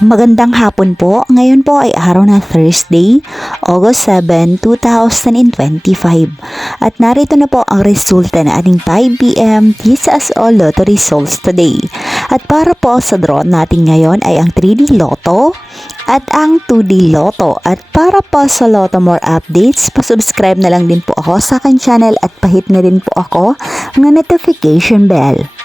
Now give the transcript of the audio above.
Magandang hapon po. Ngayon po ay araw na Thursday, August 7, 2025. At narito na po ang resulta na ating 5pm Visas o Lotto results today. At para po sa draw natin ngayon ay ang 3D Lotto at ang 2D Lotto. At para po sa Lotto more updates, pasubscribe na lang din po ako sa aking channel at pahit na din po ako ng notification bell.